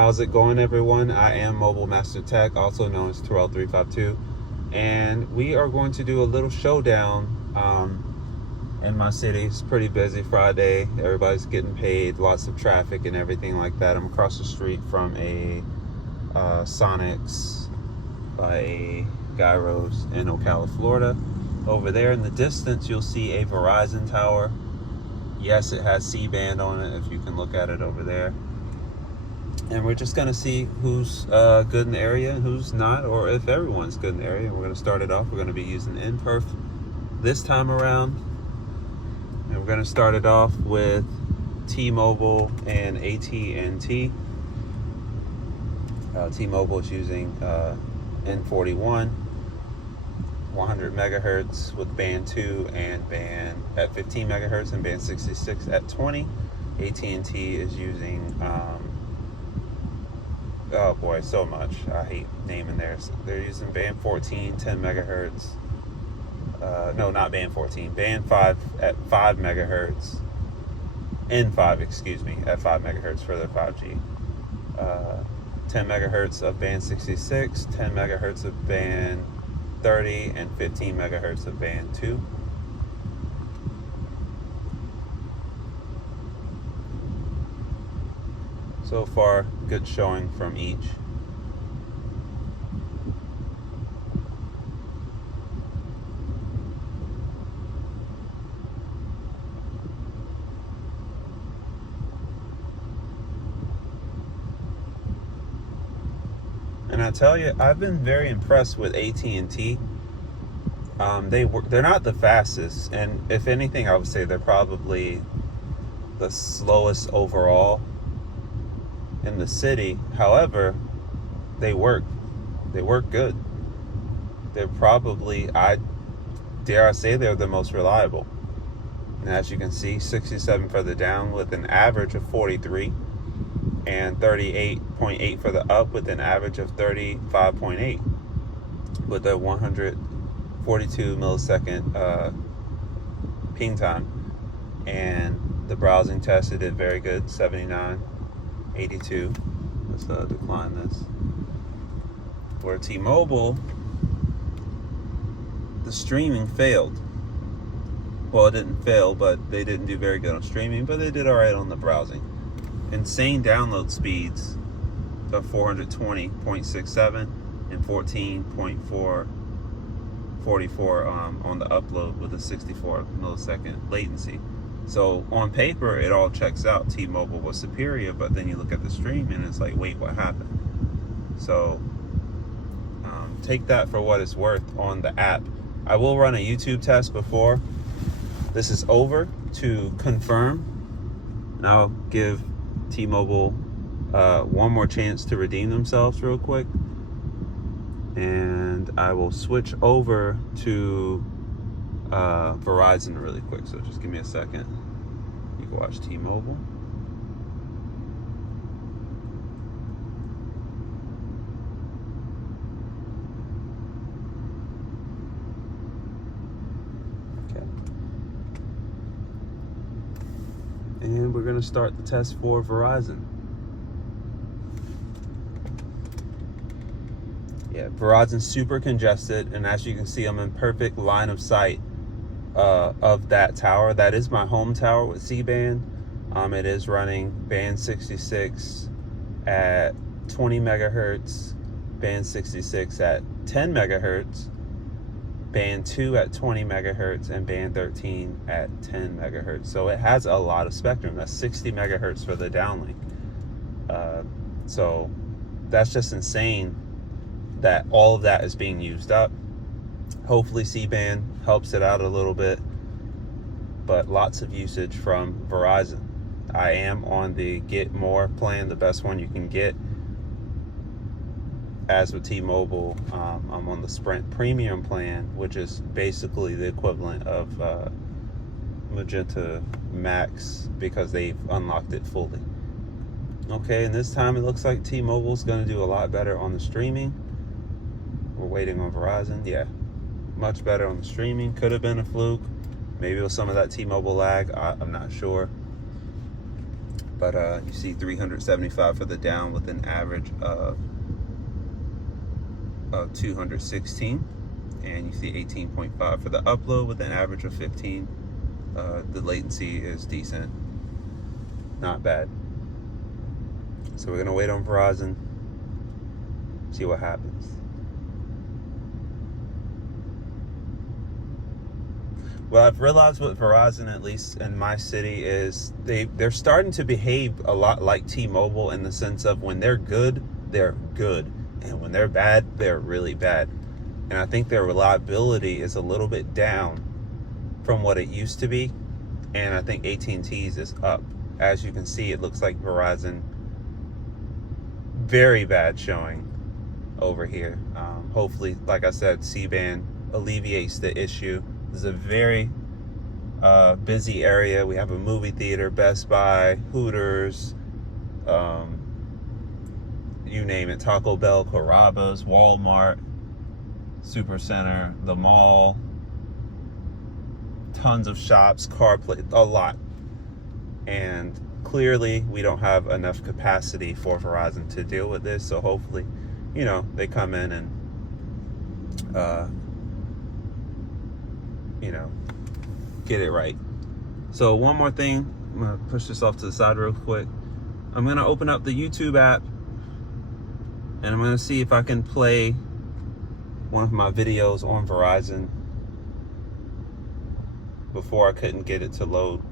How's it going, everyone? I am Mobile Master Tech, also known as Terrell352, and we are going to do a little showdown in my city. It's pretty busy Friday. Everybody's getting paid, lots of traffic and everything like that. I'm across the street from a Sonics by a Gyros in Ocala, Florida. Over there in the distance, you'll see a Verizon tower. Yes, it has C-band on it, if you can look at it over there. And we're just gonna see who's good in the area and who's not, or if everyone's good in the area. We're gonna start it off. We're gonna be using NPerf this time around. And we're gonna start it off with T-Mobile and AT&T. T-Mobile is using N41, 100 megahertz with band 2 and band at 15 megahertz and band 66 at 20. AT&T is using oh boy, so much. I hate naming theirs. They're using band 14, 10 megahertz. No, not band 14. Band 5 at 5 megahertz. N5, excuse me, at 5 megahertz for their 5G. 10 megahertz of band 66, 10 megahertz of band 30, and 15 megahertz of band 2. So far, good showing from each. And I tell you, I've been very impressed with AT&T. They're not the fastest, and if anything, I would say they're probably the slowest overall in the city. However, they work good. They're probably, dare I say, they're the most reliable. And as you can see, 67 further down with an average of 43, and 38.8 for the up with an average of 35.8 with a 142 millisecond ping time. And the browsing test, it did very good, 79. 82. Let's decline this. Where T-Mobile, the streaming failed. Well, it didn't fail, but they didn't do very good on streaming, but they did all right on the browsing. Insane download speeds of 420.67 and 14.44 on the upload with a 64 millisecond latency. So on paper, it all checks out. T-Mobile was superior, but then you look at the stream and it's like, wait, what happened? So take that for what it's worth on the app. I will run a YouTube test before this is over to confirm, and I'll give T-Mobile one more chance to redeem themselves real quick, and I will switch over to Verizon really quick. So just give me a second. You can watch T-Mobile. Okay. And we're gonna start the test for Verizon. Yeah, Verizon's super congested, and as you can see, I'm in perfect line of sight of that tower. That is my home tower with C-band. It is running band 66 at 20 megahertz, band 66 at 10 megahertz, band 2 at 20 megahertz, and band 13 at 10 megahertz. So it has a lot of spectrum. That's 60 megahertz for the downlink. So that's just insane that all of that is being used up. Hopefully C-band helps it out a little bit, but lots of usage from Verizon. I am on the Get More plan, the best one you can get. As with T-Mobile, I'm on the Sprint Premium plan, which is basically the equivalent of Magenta Max because they've unlocked it fully. Okay, and this time it looks like T-Mobile is going to do a lot better on the streaming. We're waiting on Verizon. Yeah, much better on the streaming. Could have been a fluke. Maybe it was some of that T-Mobile lag. I'm not sure. But you see 375 for the down with an average of 216, and you see 18.5 for the upload with an average of 15. The latency is decent, not bad. So we're gonna wait on Verizon, see what happens. Well, I've realized with Verizon, at least in my city, is they're starting to behave a lot like T-Mobile, in the sense of when they're good, and when they're bad, they're really bad. And I think their reliability is a little bit down from what it used to be, and I think AT&T's is up. As you can see, it looks like Verizon, very bad showing over here. Hopefully, like I said, C-band alleviates the issue. This is a very busy area. We have a movie theater, Best Buy, Hooters, you name it, Taco Bell, Carrabba's, Walmart, Supercenter, the mall, tons of shops, CarPlay, a lot. And clearly we don't have enough capacity for Verizon to deal with this. So hopefully, you know, they come in and you know, get it right. So one more thing, I'm gonna push this off to the side real quick. I'm gonna open up the YouTube app, and I'm gonna see if I can play one of my videos on Verizon. Before, I couldn't get it to load.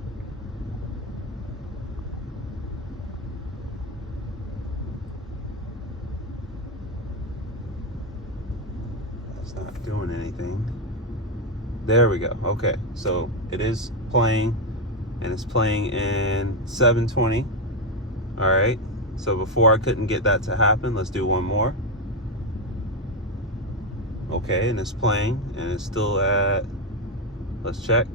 That's not doing anything. There we go. Okay, so it is playing, and it's playing in 720. All right, so before I couldn't get that to happen. Let's do one more. Okay, and it's playing, and it's still at, let's check,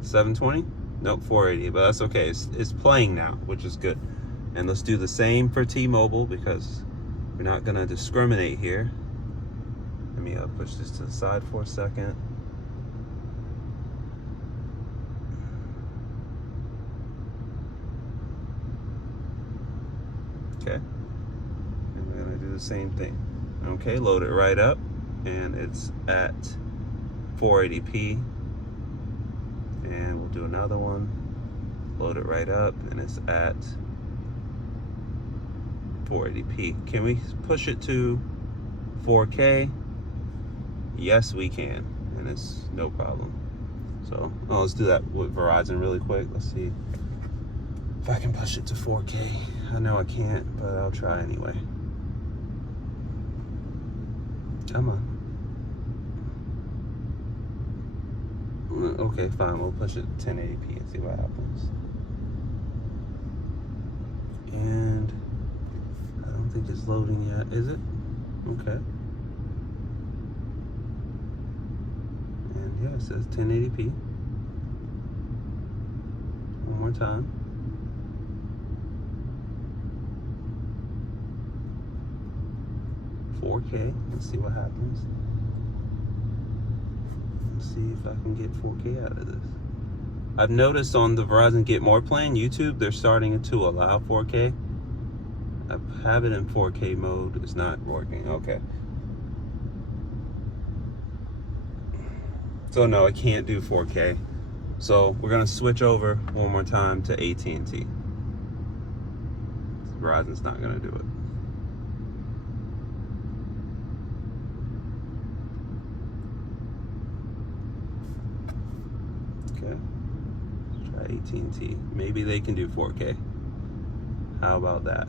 720. Nope, 480, but that's okay. It's playing now, which is good. And let's do the same for T-Mobile, because we're not gonna discriminate here. Let me push this to the side for a second. Okay, and we're gonna do the same thing. Okay, load it right up, and it's at 480p. And we'll do another one, load it right up, and it's at 480p. Can we push it to 4K? Yes, we can, and it's no problem. So let's do that with Verizon really quick. Let's see if I can push it to 4K. I know I can't, but I'll try anyway. Come on. Okay, fine. We'll push it to 1080p and see what happens. And I don't think it's loading yet, is it? Okay. And yeah, it says 1080p. One more time. .4K. Let's see what happens. Let's see if I can get 4K out of this. I've noticed on the Verizon Get More plan, YouTube, they're starting to allow 4K. I have it in 4K mode. It's not working. Okay. So no, I can't do 4K. So we're gonna switch over one more time to AT&T. Verizon's not gonna do it. Okay, let's try AT&T. Maybe they can do 4K. How about that?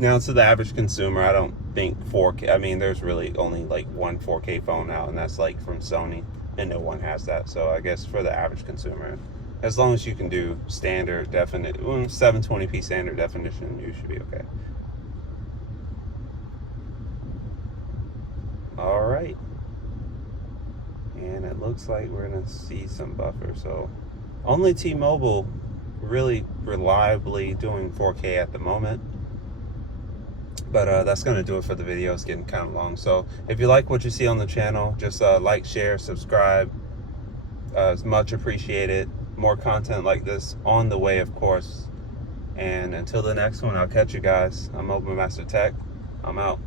Now, to the average consumer, I don't think 4K, I mean, there's really only like one 4K phone out, and that's like from Sony, and no one has that. So I guess for the average consumer, as long as you can do standard 720p standard definition, you should be okay. All right. And it looks like we're gonna see some buffer. So only T-Mobile really reliably doing 4K at the moment. But that's going to do it for the video. It's getting kind of long. So if you like what you see on the channel, just like, share, subscribe. It's much appreciated. more content like this on the way, of course. And until the next one, I'll catch you guys. I'm Mobile Master Tech. I'm out.